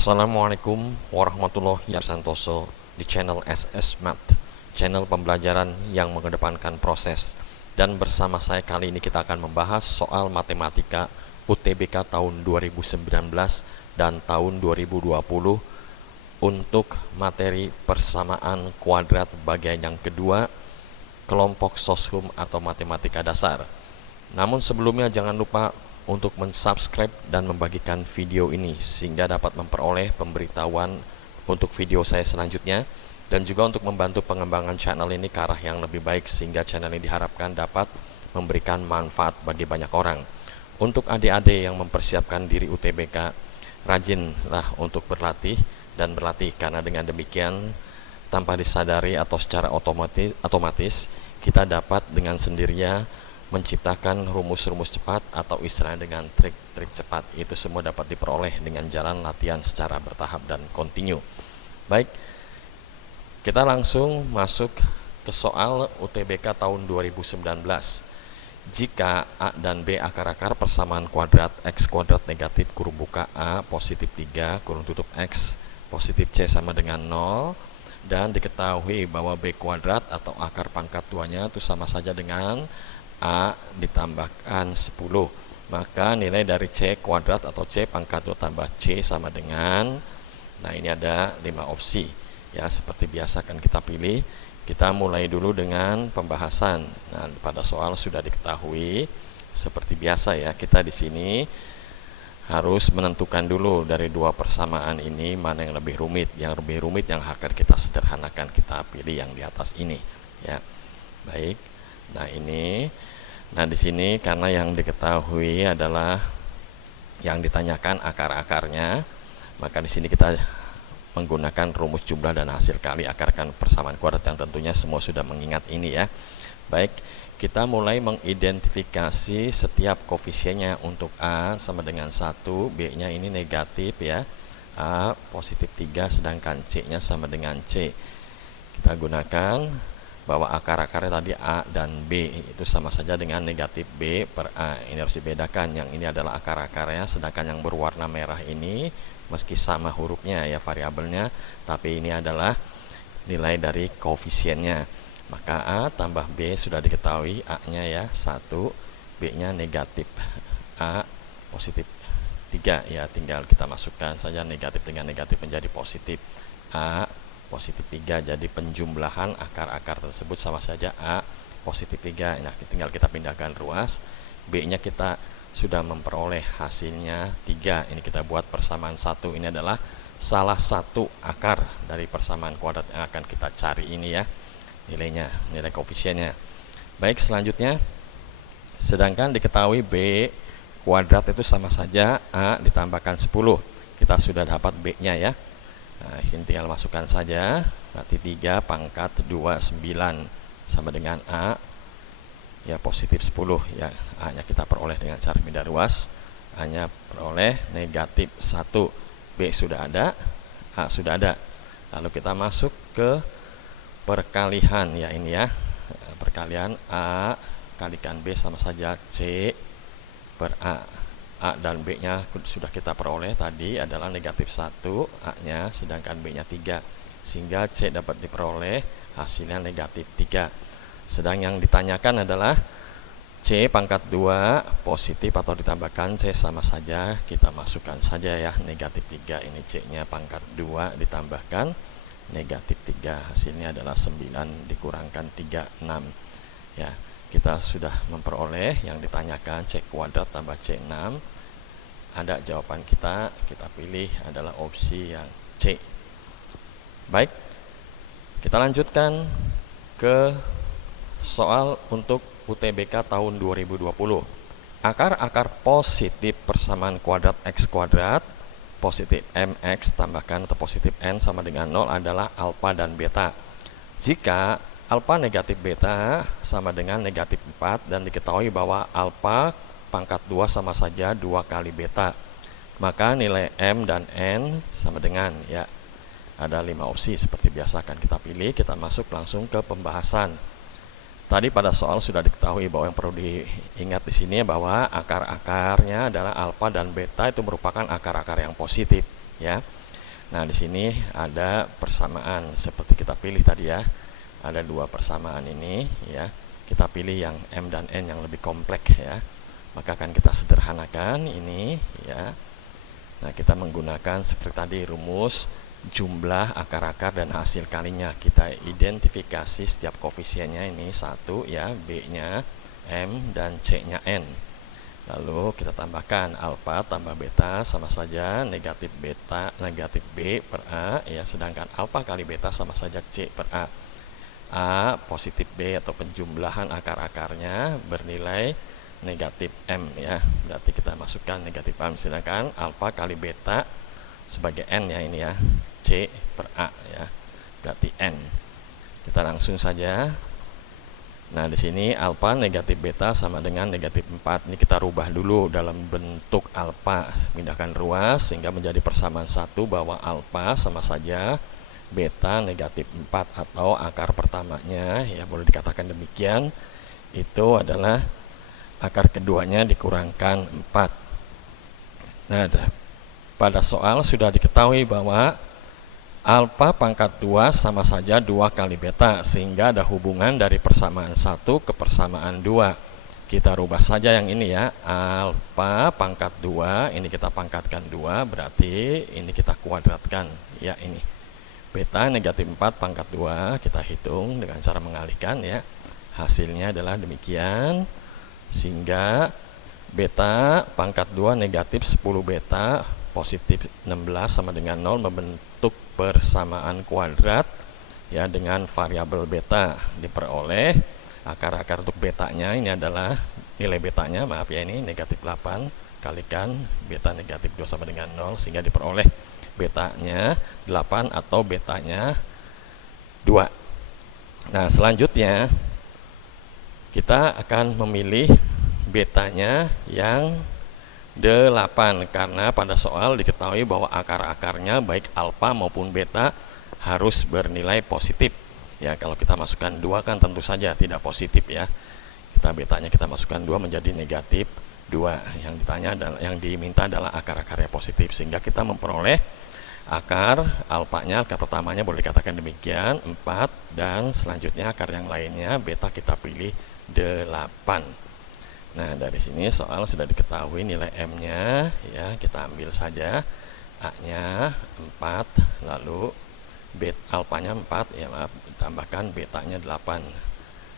Assalamualaikum warahmatullahi wabarakatuh. Di channel SS Math, channel pembelajaran yang mengedepankan proses. Dan bersama saya kali ini kita akan membahas soal matematika UTBK tahun 2019 dan tahun 2020 untuk materi persamaan kuadrat bagian yang kedua, kelompok soshum atau matematika dasar. Namun sebelumnya jangan lupa untuk mensubscribe dan membagikan video ini sehingga dapat memperoleh pemberitahuan untuk video saya selanjutnya, dan juga untuk membantu pengembangan channel ini ke arah yang lebih baik sehingga channel ini diharapkan dapat memberikan manfaat bagi banyak orang. Untuk adik-adik yang mempersiapkan diri UTBK, rajinlah untuk berlatih dan berlatih, karena dengan demikian tanpa disadari atau secara otomatis kita dapat dengan sendirinya menciptakan rumus-rumus cepat atau istilahnya dengan trik-trik cepat. Itu semua dapat diperoleh dengan jalan latihan secara bertahap dan kontinu. Baik, kita langsung masuk ke soal UTBK tahun 2019. Jika A dan B akar-akar persamaan kuadrat x kuadrat negatif kurung buka A positif 3 kurung tutup x positif C sama dengan 0, dan diketahui bahwa B kuadrat atau akar pangkat 2-nya itu sama saja dengan A ditambahkan 10, maka nilai dari C kuadrat atau C pangkat 2 tambah C sama dengan, nah ini ada 5 opsi ya. Seperti biasa akan kita pilih. Kita mulai dulu dengan pembahasan. Nah, pada soal sudah diketahui seperti biasa ya, kita di sini harus menentukan dulu dari dua persamaan ini mana yang lebih rumit. Yang lebih rumit yang akan kita sederhanakan, kita pilih yang di atas ini ya. Baik. Nah, di sini karena yang diketahui adalah yang ditanyakan akar-akarnya, maka di sini kita menggunakan rumus jumlah dan hasil kali akarkan persamaan kuadrat yang tentunya semua sudah mengingat ini ya. Baik, kita mulai mengidentifikasi setiap koefisiennya. Untuk A sama dengan 1, B-nya ini negatif ya. A positif 3 sedangkan C-nya sama dengan C. Kita gunakan bahwa akar-akarnya tadi A dan B itu sama saja dengan negatif B per A. Ini harus dibedakan, yang ini adalah akar-akarnya, sedangkan yang berwarna merah ini meski sama hurufnya ya variabelnya, tapi ini adalah nilai dari koefisiennya. Maka A tambah B sudah diketahui, A-nya ya 1, B-nya negatif A positif 3 ya, tinggal kita masukkan saja negatif dengan negatif menjadi positif. A positif 3, jadi penjumlahan akar-akar tersebut sama saja A positif 3. Nah, tinggal kita pindahkan ruas. B-nya kita sudah memperoleh hasilnya 3. Ini kita buat persamaan 1. Ini adalah salah satu akar dari persamaan kuadrat yang akan kita cari ini ya, nilainya, nilai koefisiennya. Baik, selanjutnya sedangkan diketahui B kuadrat itu sama saja A ditambahkan 10. Kita sudah dapat B-nya ya. Nah, ini tinggal masukkan saja, berarti 3 pangkat 2 9 sama dengan A ya positif 10 ya. A-nya kita peroleh dengan cara pindah ruas, A-nya peroleh negatif 1. B sudah ada, A sudah ada. Lalu kita masuk ke perkalian ya, ini ya, perkalian A kalikan B sama saja C per A. A dan B-nya sudah kita peroleh tadi adalah negatif 1 A-nya, sedangkan B-nya 3, sehingga C dapat diperoleh hasilnya negatif 3. Sedang yang ditanyakan adalah C pangkat 2 positif atau ditambahkan C sama saja, kita masukkan saja ya, negatif 3. Ini C-nya pangkat 2 ditambahkan negatif 3, hasilnya adalah 9 dikurangkan 3, 6 ya. Kita sudah memperoleh yang ditanyakan C kuadrat tambah C6. Ada jawaban kita pilih adalah opsi yang C. Baik, kita lanjutkan ke soal untuk UTBK tahun 2020. Akar-akar positif persamaan kuadrat x kuadrat positif mx tambahkan atau positif n sama dengan 0 adalah alfa dan beta. Jika alfa negatif beta sama dengan negatif 4, dan diketahui bahwa alfa pangkat 2 sama saja 2 kali beta, maka nilai M dan N sama dengan ya, ada 5 opsi seperti biasa akan kita pilih. Kita masuk langsung ke pembahasan. Tadi pada soal sudah diketahui bahwa yang perlu diingat di sini bahwa akar-akarnya adalah alfa dan beta itu merupakan akar-akar yang positif ya. Nah, di sini ada persamaan seperti kita pilih tadi ya. Ada dua persamaan ini ya. Kita pilih yang M dan N yang lebih kompleks ya. Maka akan kita sederhanakan ini ya. Nah, kita menggunakan seperti tadi rumus jumlah akar-akar dan hasil kalinya. Kita identifikasi setiap koefisiennya ini 1 ya, B-nya M dan C-nya N. Lalu kita tambahkan alfa tambah beta sama saja negatif beta negatif B per A ya, sedangkan alfa kali beta sama saja C per A. A positif B atau penjumlahan akar-akarnya bernilai negatif M ya, berarti kita masukkan negatif M, sedangkan alfa kali beta sebagai N ya ini ya, C per A ya, berarti N. Kita langsung saja. Nah, di sini alfa negatif beta sama dengan negatif 4. Ini kita rubah dulu dalam bentuk alfa, pindahkan ruas sehingga menjadi persamaan 1 bahwa alfa sama saja beta negatif 4 atau akar pertamanya ya, boleh dikatakan demikian, itu adalah akar keduanya dikurangkan 4. Nah, pada soal sudah diketahui bahwa alfa pangkat 2 sama saja 2 kali beta, sehingga ada hubungan dari persamaan 1 ke persamaan 2. Kita rubah saja yang ini ya, alfa pangkat 2, ini kita pangkatkan 2, berarti ini kita kuadratkan ya, ini beta negatif 4 pangkat 2, kita hitung dengan cara mengalihkan ya. Hasilnya adalah demikian, sehingga beta pangkat 2 negatif 10 beta positif 16 sama dengan 0 membentuk persamaan kuadrat ya, dengan variabel beta diperoleh akar-akar untuk betanya ini adalah nilai betanya, maaf ya, ini negatif 8 kalikan beta negatif 2 sama dengan 0 sehingga diperoleh betanya 8 atau betanya 2. Nah, selanjutnya kita akan memilih betanya yang 8 karena pada soal diketahui bahwa akar-akarnya baik alfa maupun beta harus bernilai positif ya. Kalau kita masukkan 2 kan tentu saja tidak positif ya. Kita betanya kita masukkan 2 menjadi negatif 2. Yang diminta adalah akar-akarnya positif, sehingga kita memperoleh akar alfanya, akar pertamanya boleh dikatakan demikian 4, dan selanjutnya akar yang lainnya beta kita pilih 8. Nah, dari sini soal sudah diketahui nilai M-nya ya, kita ambil saja A-nya 4, lalu alfanya 4 ya, maaf, ditambahkan betanya 8,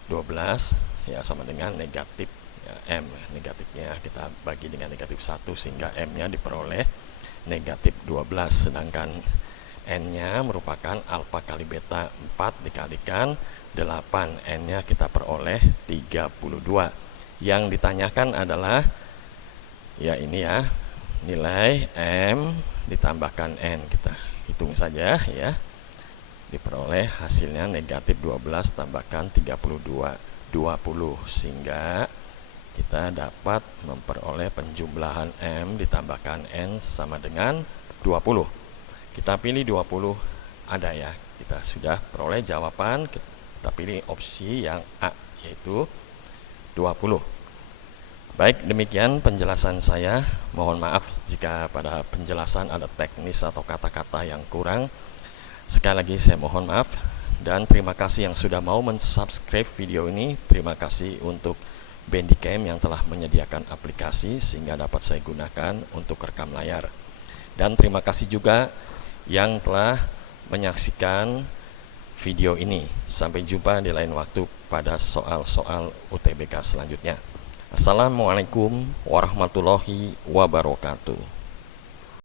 12 ya, sama dengan negatif ya, M. Negatifnya kita bagi dengan negatif 1 sehingga M-nya diperoleh negatif 12, sedangkan N-nya merupakan alfa kali beta 4 dikalikan 8, N-nya kita peroleh 32. Yang ditanyakan adalah ya ini ya, nilai M ditambahkan N, kita hitung saja ya, diperoleh hasilnya negatif 12 tambahkan 32, 20, sehingga kita dapat memperoleh penjumlahan M ditambahkan N sama dengan 20. Kita pilih 20 ada ya, kita sudah peroleh jawaban, kita pilih opsi yang A yaitu 20. Baik, demikian penjelasan saya. Mohon maaf jika pada penjelasan ada teknis atau kata-kata yang kurang. Sekali lagi saya mohon maaf, dan terima kasih yang sudah mau mensubscribe video ini. Terima kasih untuk Bandicam yang telah menyediakan aplikasi sehingga dapat saya gunakan untuk rekam layar. Dan terima kasih juga yang telah menyaksikan video ini. Sampai jumpa di lain waktu pada soal-soal UTBK selanjutnya. Assalamualaikum warahmatullahi wabarakatuh.